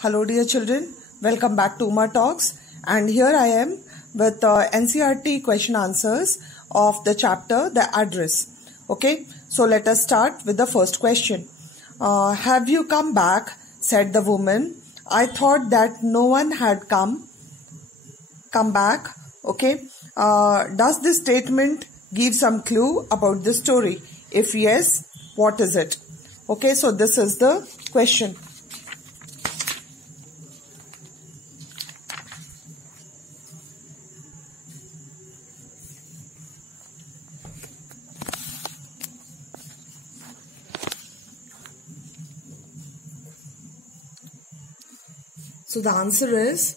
Hello dear children, welcome back to Uma Talks, and here I am with NCERT question answers of the chapter The Address. Okay, so let us start with the first question. Have you come back? Said the woman. I thought that no one had come back. Okay, does this statement give some clue about the story? If yes, what is it? Okay, so this is the question. So the answer is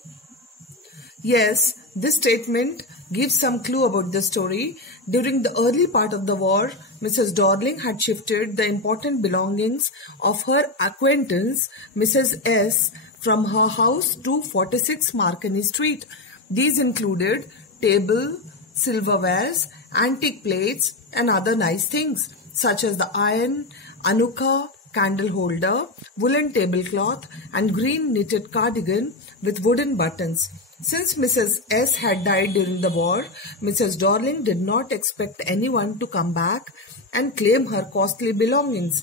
yes, this statement gives some clue about the story. During the early part of the war, Mrs. Dorling had shifted the important belongings of her acquaintance, Mrs. S, from her house to 46 Marconi Street. These included table, silverwares, antique plates and other nice things such as the iron, anuka, candle holder, woolen tablecloth and green knitted cardigan with wooden buttons. Since Mrs. S had died during the war, Mrs. Dorling did not expect anyone to come back and claim her costly belongings.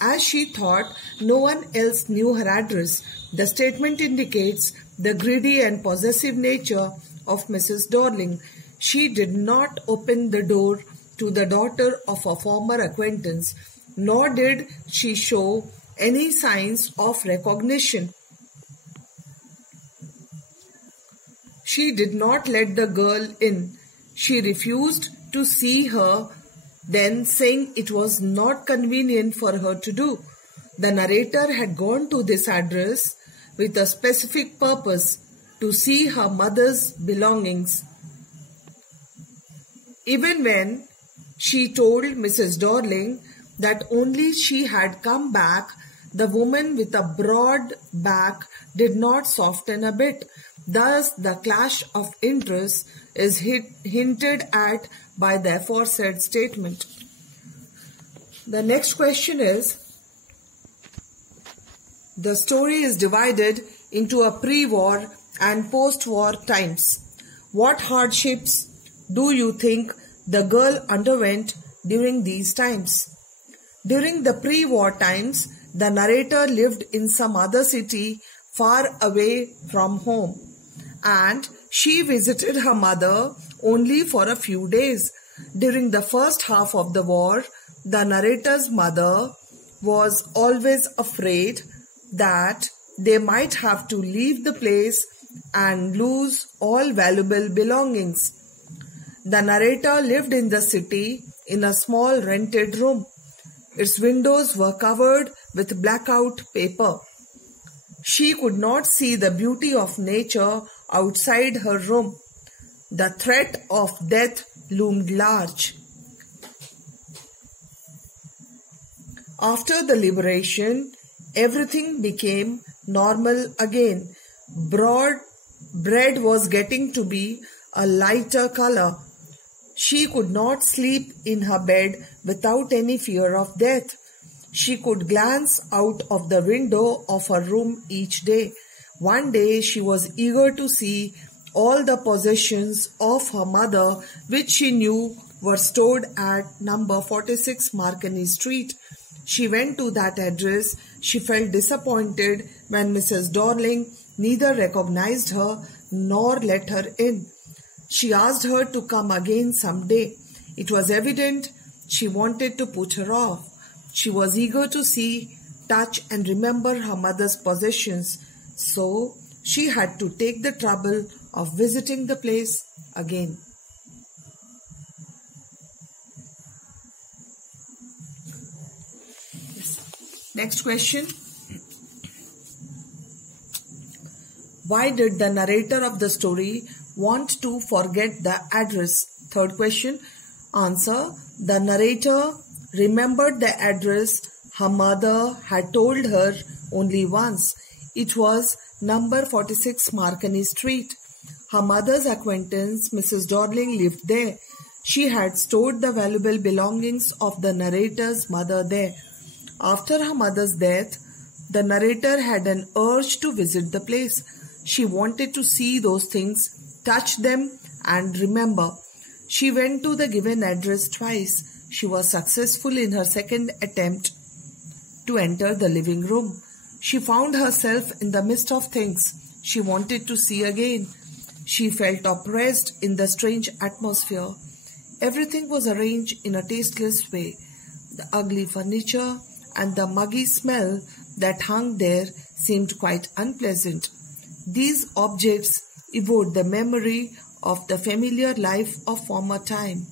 As she thought no one else knew her address, the statement indicates the greedy and possessive nature of Mrs. Dorling. She did not open the door to the daughter of a former acquaintance, nor did she show any signs of recognition. She did not let the girl in. She refused to see her, then saying it was not convenient for her to do. The narrator had gone to this address with a specific purpose, to see her mother's belongings. Even when she told Mrs. Dorling that only she had come back, the woman with a broad back did not soften a bit. Thus, the clash of interests is hinted at by the aforesaid statement. The next question is, the story is divided into a pre-war and post-war times. What hardships do you think the girl underwent during these times? During the pre-war times, the narrator lived in some other city far away from home, and she visited her mother only for a few days. During the first half of the war, the narrator's mother was always afraid that they might have to leave the place and lose all valuable belongings. The narrator lived in the city in a small rented room. Its windows were covered with blackout paper. She could not see the beauty of nature outside her room. The threat of death loomed large. After the liberation, everything became normal again. Bread was getting to be a lighter color. She could not sleep in her bed without any fear of death. She could glance out of the window of her room each day. One day she was eager to see all the possessions of her mother, which she knew were stored at number 46 Marconi Street. She went to that address. She felt disappointed when Mrs. Dorling neither recognized her nor let her in. She asked her to come again some day. It was evident she wanted to put her off. She was eager to see, touch and remember her mother's possessions, so she had to take the trouble of visiting the place again. Next question. Why did the narrator of the story want to forget the address? Third question. Answer. The narrator remembered the address her mother had told her only once. It was number 46 Marconi Street. Her mother's acquaintance, Mrs. Dorling, lived there. She had stored the valuable belongings of the narrator's mother there. After her mother's death, the narrator had an urge to visit the place. She wanted to see those things, touch them, and remember. She went to the given address twice. She was successful in her second attempt to enter the living room. She found herself in the midst of things she wanted to see again. She felt oppressed in the strange atmosphere. Everything was arranged in a tasteless way. The ugly furniture and the muggy smell that hung there seemed quite unpleasant. These objects evoked the memory of the familiar life of former time,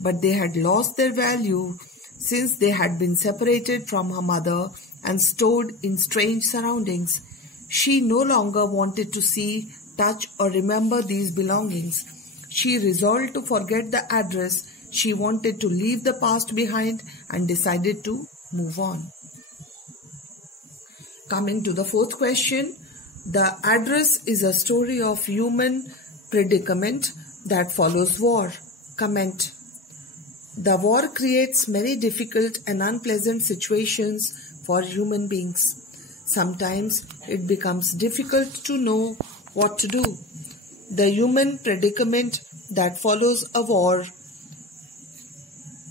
but they had lost their value since they had been separated from her mother and stored in strange surroundings. She no longer wanted to see, touch, or remember these belongings. She resolved to forget the address. She wanted to leave the past behind and decided to move on. Coming to the fourth question, the address is a story of human predicament that follows war. Comment. The war creates many difficult and unpleasant situations for human beings. Sometimes it becomes difficult to know what to do. The human predicament that follows a war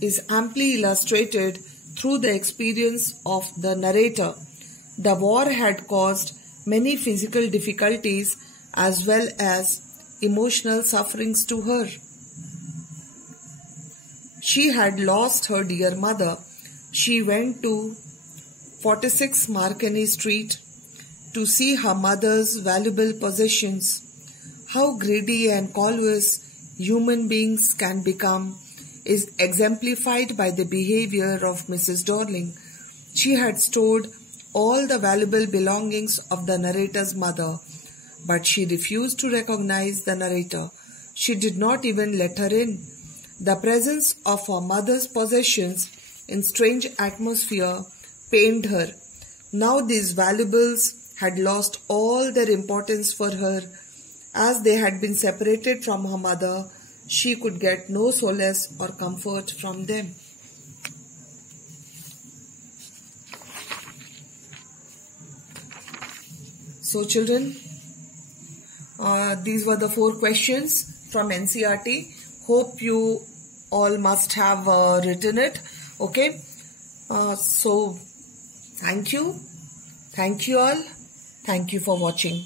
is amply illustrated through the experience of the narrator. The war had caused many physical difficulties as well as emotional sufferings to her. She had lost her dear mother. She went to 46 Marconi Street to see her mother's valuable possessions. How greedy and callous human beings can become is exemplified by the behavior of Mrs. Dorling. She had stored all the valuable belongings of the narrator's mother, but she refused to recognize the narrator. She did not even let her in. The presence of her mother's possessions in strange atmosphere pained her. Now these valuables had lost all their importance for her. As they had been separated from her mother, she could get no solace or comfort from them. So children, these were the 4 questions from NCERT. Hope you all must have written it. Okay. So thank you all. Thank you for watching.